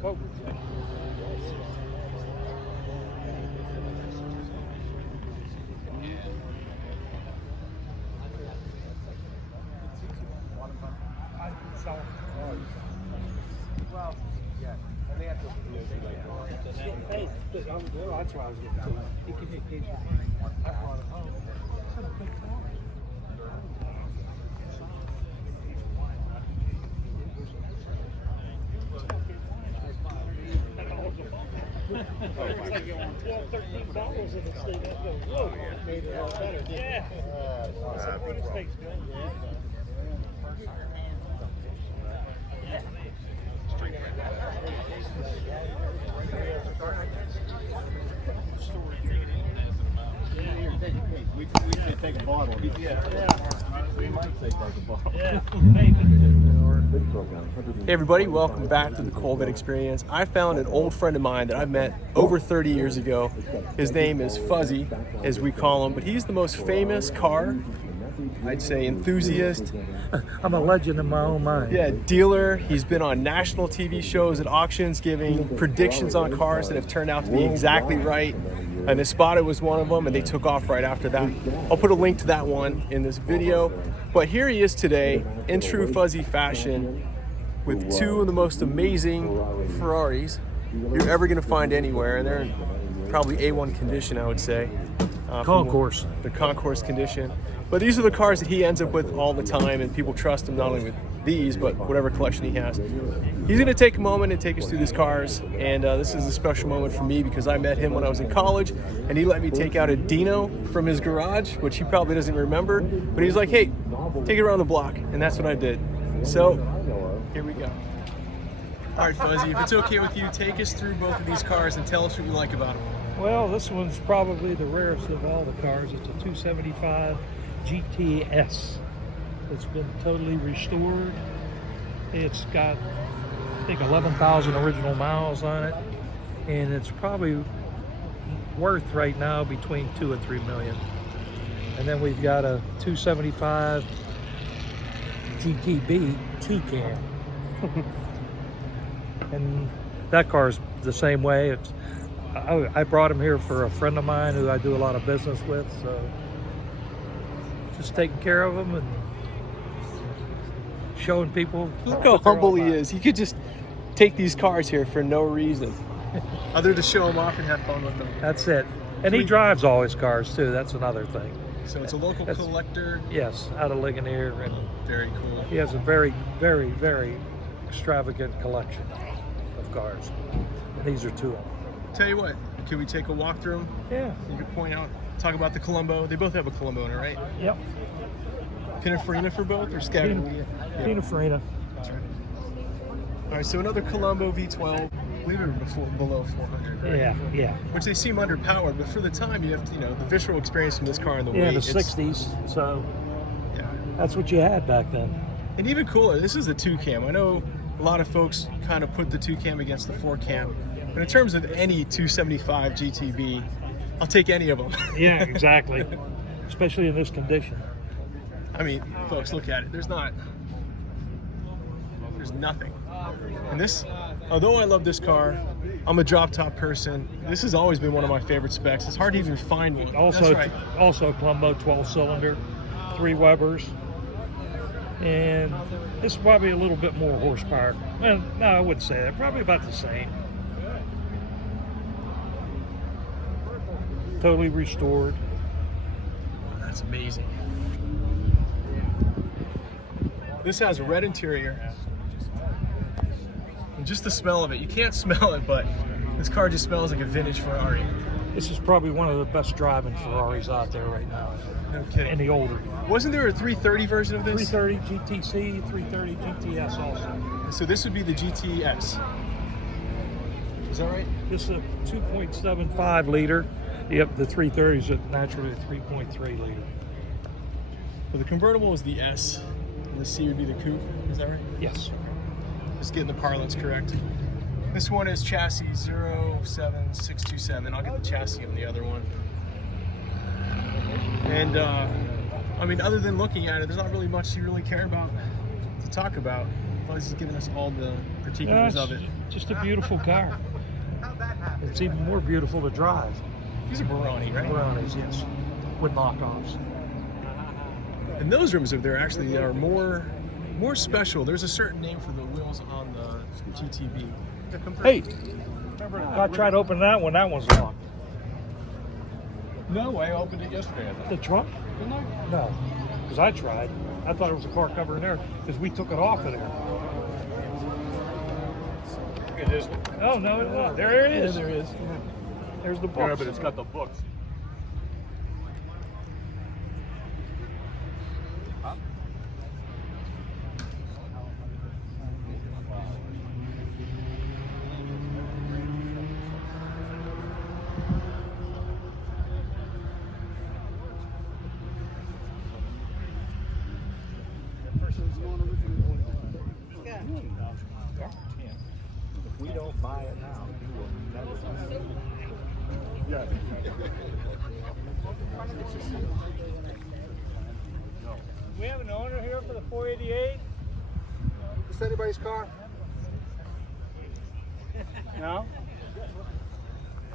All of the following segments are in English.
Well, yeah, and they have to. Hey, that's why I was getting to. He can make case for mine. I brought it home. That's a big car. $13 in the state. That goes, whoa, made it all better. Yeah. Tastes good. We say take a bottle. Yeah. We might say take a bottle. Yeah. Hey everybody, welcome back to the Corvette Experience. I found an old friend of mine that I met over 30 years ago. His name is Fuzzy, as we call him, but he's the most famous car, I'd say, enthusiast. I'm a legend in my own mind. Yeah, dealer. He's been on national TV shows at auctions giving predictions on cars that have turned out to be exactly right. And Espada was one of them, and they took off right after that. I'll put a link to that one in this video. But here he is today, in true Fuzzy fashion, with two of the most amazing Ferraris you're ever going to find anywhere. And they're in probably A1 condition, I would say. Concourse. The concourse condition. But these are the cars that he ends up with all the time, and people trust him not only with these, but whatever collection he has. He's gonna take a moment and take us through these cars, and this is a special moment for me because I met him when I was in college, and he let me take out a Dino from his garage, which he probably doesn't remember, but he's like, hey, take it around the block, and that's what I did. So, here we go. All right, Fuzzy, if it's okay with you, take us through both of these cars and tell us what you like about them. Well, this one's probably the rarest of all the cars. It's a 275 GTS. It's been totally restored. It's got, I think, 11,000 original miles on it, and it's probably worth right now between 2 and 3 million. And then we've got a 275 GTB 2-cam. And that car's the same way. It's I brought him here for a friend of mine who I do a lot of business with, so just taking care of him and showing people. Look how humble he is. He could just take these cars here for no reason, other to show them off and have fun with them. That's it. And he drives all his cars too. That's another thing. So it's a local collector. Yes, out of Ligonier, and very cool. He has a very, very, very extravagant collection of cars. And these are two of them. Tell you what, can we take a walk through them? Yeah. You can point out, talk about the Colombo. They both have a Colombo in it, right? Yep. Pininfarina for both, or Scavi? Pininfarina. That's right. All right, so another Colombo V12. I believe it was below 400. Right? Yeah, yeah. Which they seem underpowered, but for the time, you have to, the visual experience from this car and the weight. Yeah, the 60s. So yeah, that's what you had back then. And even cooler, this is the 2-cam. I know a lot of folks kind of put the 2-cam against the 4-cam. But in terms of any 275 GTB, I'll take any of them. Yeah, exactly. Especially in this condition. I mean, folks, look at it. There's nothing. And this, although I love this car, I'm a drop top person. This has always been one of my favorite specs. It's hard to even find one. Also, That's right. Also a Colombo 12-cylinder, 3 Webers. And this is probably a little bit more horsepower. Well, no, I wouldn't say that. Probably about the same. Totally restored. That's amazing. This has a red interior. And just the smell of it, you can't smell it, but this car just smells like a vintage Ferrari. This is probably one of the best driving Ferraris out there right now. No kidding. And the older. Wasn't there a 330 version of this? 330 GTC, 330 GTS also. So this would be the GTS. Is that right? This is a 2.75 liter. Yep, the 330s are naturally a 3.3 liter. So the convertible is the S, and the C would be the coupe. Is that right? Yes. Just getting the parlance correct. This one is chassis 07627. I'll get the chassis on the other one. And I mean, other than looking at it, there's not really much you really care about to talk about. Buzz is giving us all the Yeah, particulars it's of it. just a beautiful car. It's even more beautiful to drive. These are Barani, right? Ferraris, yes, with knockoffs. And those rims over there actually are more special. There's a certain name for the wheels on the GTB. Hey, I tried to open that one. That one's locked. No, I opened it yesterday. The trunk? No, because I tried. I thought it was a car cover in there because we took it off of there. It is. Oh no, it was. There it is. Yeah, there is. There's the Yeah, book. but it's got the books. If we don't buy it now, you will never buy it. Yeah. We have an owner here for the 488. Is this anybody's car? No.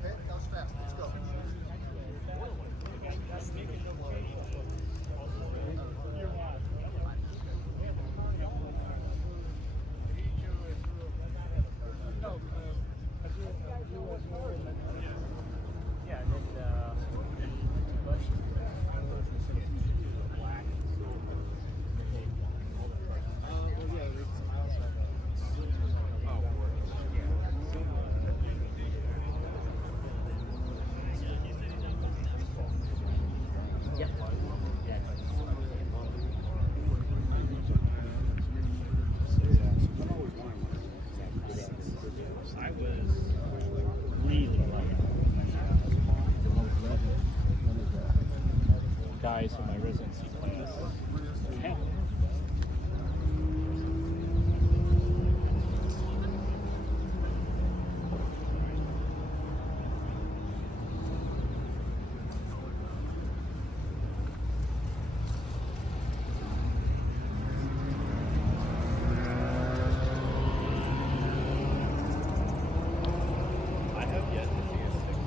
Okay, that was fast. Let's go. I was really lucky. Guys in my residency class had them. I have yet to see a six.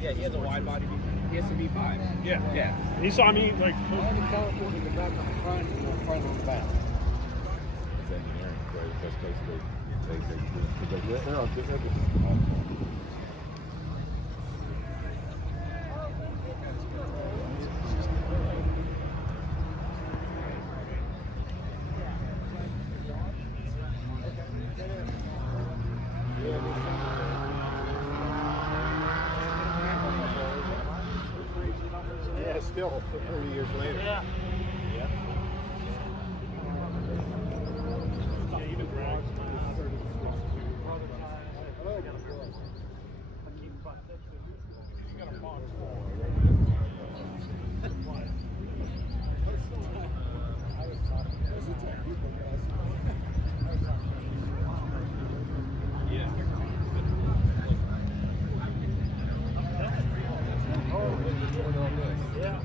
Yeah, he has a wide body. He has to be 5. Yeah. Yeah. He saw me like. All the calipers in the back on the front and the front on the back. It's engineering, right? That's basically they're on different. Yeah, still 30 years later. Yeah. Yeah.